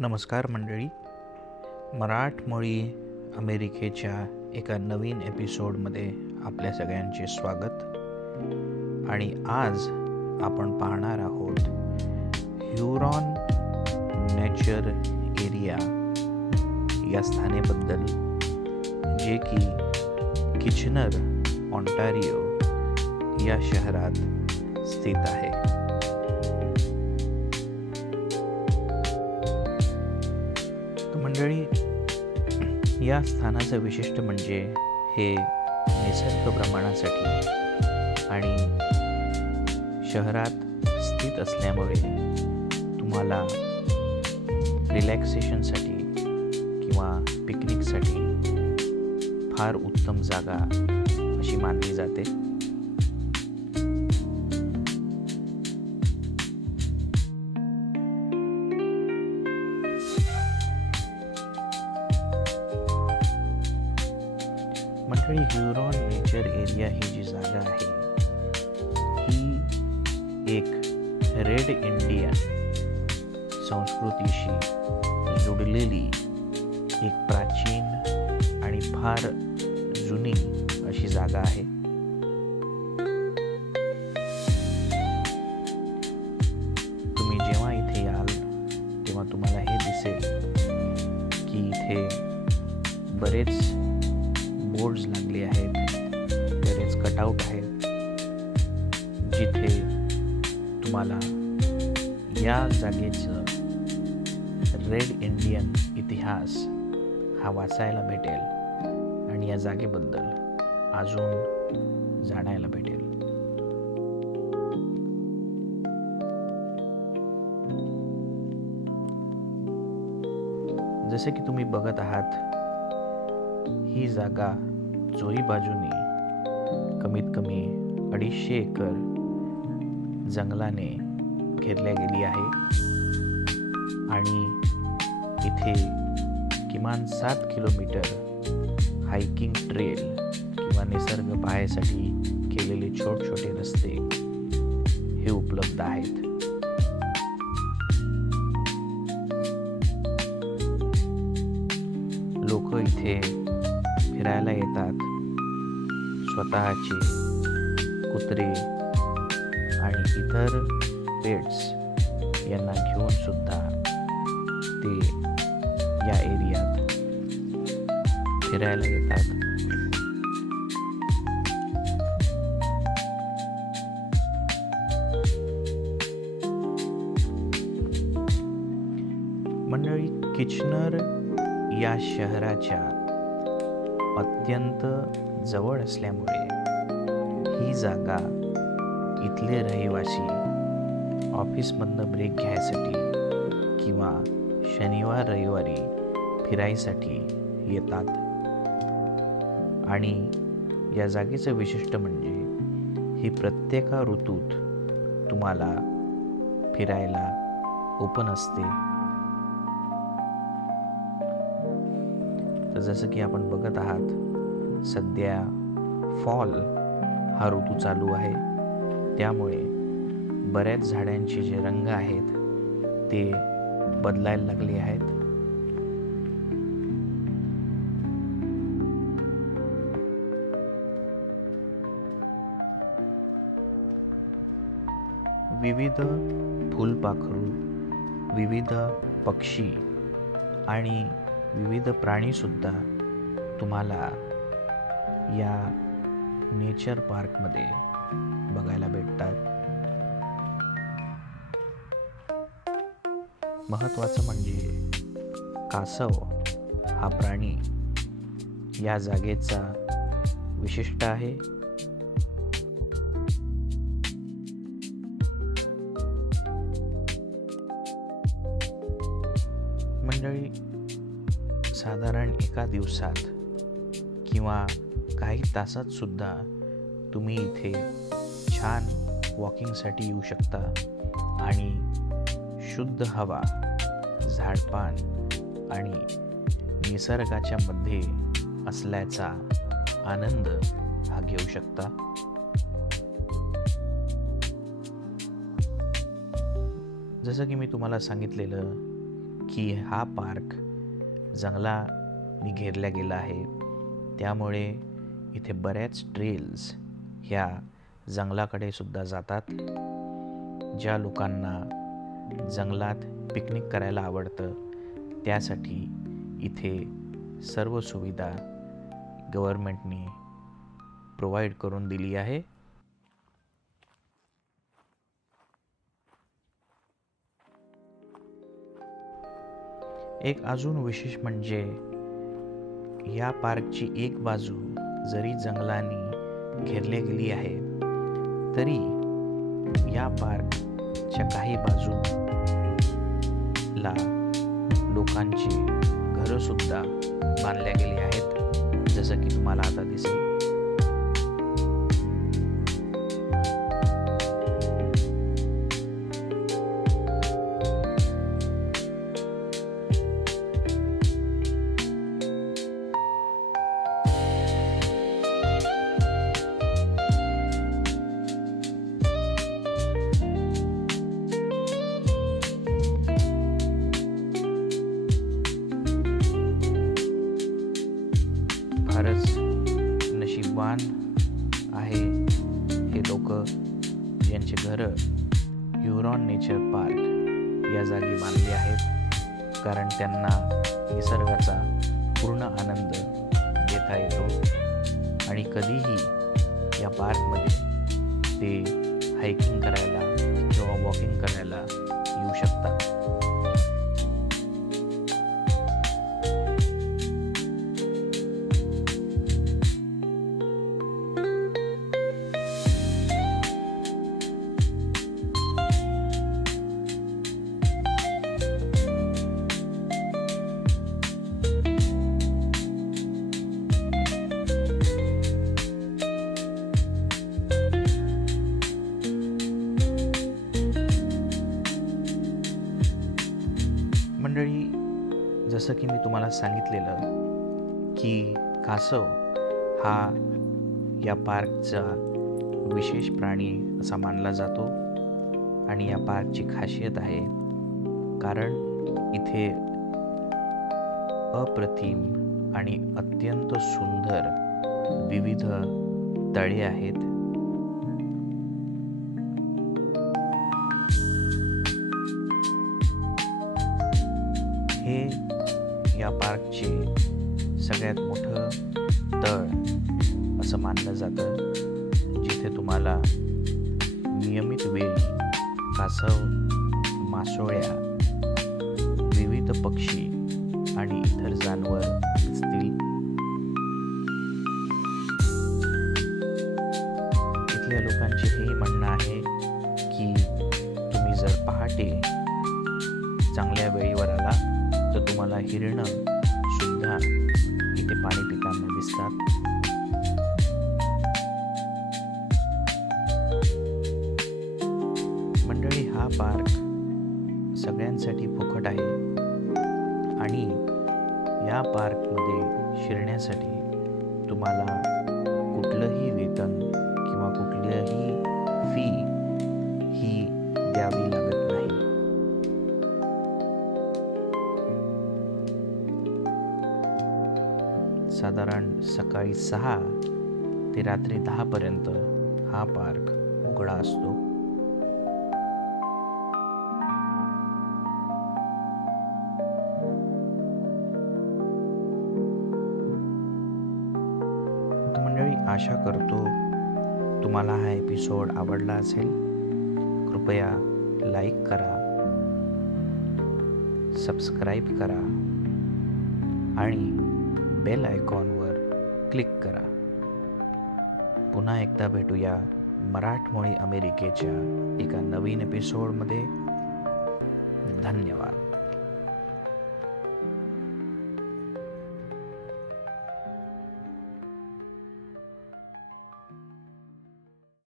नमस्कार मंडळी. मराठमोळी अमेरिकेच्या एका नवीन एपिसोडमध्ये आपल्या सगळ्यांचे स्वागत. आणि आज आपण पाहणार आहोत ह्युरॉन नेचर एरिया या स्थानाबद्दल, जे की किचनर, ऑन्टारियो या शहरात स्थित आहे. मंडळी, या स्थानाचं विशिष्ट म्हणजे हे निसर्ग भ्रमणासाठी आणि शहरात स्थित असल्यामुळे तुम्हाला रिलॅक्सेशनसाठी किंवा पिकनिकसाठी फार उत्तम जागा अशी मानली जाते. मंडळी, ह्युरॉन नेचर एरिया ही जी जागा आहे ही एक रेड इंडियन संस्कृतीशी जुडलेली एक प्राचीन आणि फार जुनी अशी जागा आहे. तुम्ही जेव्हा इथे याल तेव्हा तुम्हाला हे दिसेल की इथे बरेच बोर्ड्स लागले आहेत, बरेच कटआउट आहेत, जिथे तुम्हाला या जागेचं रेड इंडियन इतिहास हा वाचायला भेटेल आणि या जागेबद्दल अजून जाणायला भेटेल. जसे की तुम्ही बघत आहात, ही जागा चोही बाजूने कमीत कमी 250 एकर जंगलाने घेरल्या गेली आहे आणि इथे किमान 7 किलोमीटर हायकिंग ट्रेल किंवा निसर्ग पाहायसाठी केलेले छोटे रस्ते हे उपलब्ध आहेत. लोक इथे फिरायला येतात. स्वतःचे कुत्रे आणि इतर पेट्स यांना घेऊन सुद्धा ते या एरियात फिरायला येतात. मंडळी, किचनर या शहराच्या अत्यंत जवळ असल्यामुळे ही जागा इथले रहिवासी ऑफिसमधनं ब्रेक घ्यायसाठी किंवा शनिवार रविवारी फिरायसाठी येतात. आणि या जागेचं विशिष्ट म्हणजे ही प्रत्येक ऋतूत तुम्हाला फिरायला ओपन असते. तर जसं की आपण बघत आहात, सध्या फॉल हा ऋतू चालू आहे, त्यामुळे बऱ्याच झाडांचे जे रंग आहेत ते बदलायला लागले आहेत. विविध फुलपाखरू, विविध पक्षी आणि विविध प्राणी सुद्धा तुम्हाला या नेचर पार्कमध्ये बघायला भेटतात. महत्त्वाचं म्हणजे कासव हा प्राणी या जागेचा विशिष्ट आहे. मंडळी, साधारण एका दिवसात किंवा काही तासात सुद्धा तुम्ही इथे छान वॉकिंगसाठी येऊ शकता आणि शुद्ध हवा, झाडपान आणि निसर्गाच्या मध्ये असल्याचा आनंद हा घेऊ शकता. जसं की मी तुम्हाला सांगितलेलं की हा पार्क जंगलाने घेरला गेला आहे, त्यामुळे इथे बऱ्याच ट्रेल्स ह्या जंगलाकडे सुद्धा जातात. ज्या लोकांना जंगलात पिकनिक करायला आवडतं त्यासाठी इथे सर्व सुविधा गव्हर्नमेंटने प्रोव्हाइड करून दिली आहे. एक अजून विशेष म्हणजे या पार्कची एक बाजू जरी जंगलाने घेरली गेली आहे तरी या पार्कच्या काही बाजूला लोकांची घरं सुद्धा बांधल्या गेली आहेत, जसं की तुम्हाला आता दिसेल. फारच नशीबवान आहे हे लोक ज्यांचे घरं ह्युरॉन नेचर पार्क या जागी बांधली आहेत, कारण त्यांना निसर्गाचा पूर्ण आनंद घेता येतो आणि कधीही या पार्कमध्ये ते हायकिंग करायला किंवा वॉकिंग करायला येऊ शकतात. मंडळी, जसं की मी तुम्हाला सांगितलेलं की कासव हा या पार्कचा विशेष प्राणी असा मानला जातो आणि या पार्कची खासियत आहे कारण इथे अप्रतिम आणि अत्यंत सुंदर विविध तळे आहेत. हे या पार्कचे सगळ्यात मोठं तळ असं मानलं जातं, जिथे तुम्हाला नियमित वेळी कासव, मासोळ्या, विविध पक्षी आणि इतर जनावर दिसतील. इथल्या लोकांचे हे म्हणणं आहे की तुम्ही जर पहाटे चांगल्या वेळेवर आला तर तुम्हाला हिरणं सुद्धा इथे पाणी पिताना दिसतात. मंडळी, हा पार्क सगळ्यांसाठी फुकट आहे आणि या पार्कमध्ये शिरण्यासाठी तुम्हाला कुठलंही वेतन किंवा कुठलीही फी ही द्यावी लागत नाही. साधारण सकाळी 6 ते रात्री 10 पर्यंत हा पार्क उघडा असतो. मंडळी, आशा करतो तुम्हाला हा एपिसोड आवडला असेल. कृपया लाईक करा, सबस्क्राईब करा आणि बेल आयकॉनवर क्लिक करा. पुन्हा एकदा भेटूया मराठमोळी अमेरिकेच्या एका नवीन एपिसोडमध्ये. धन्यवाद.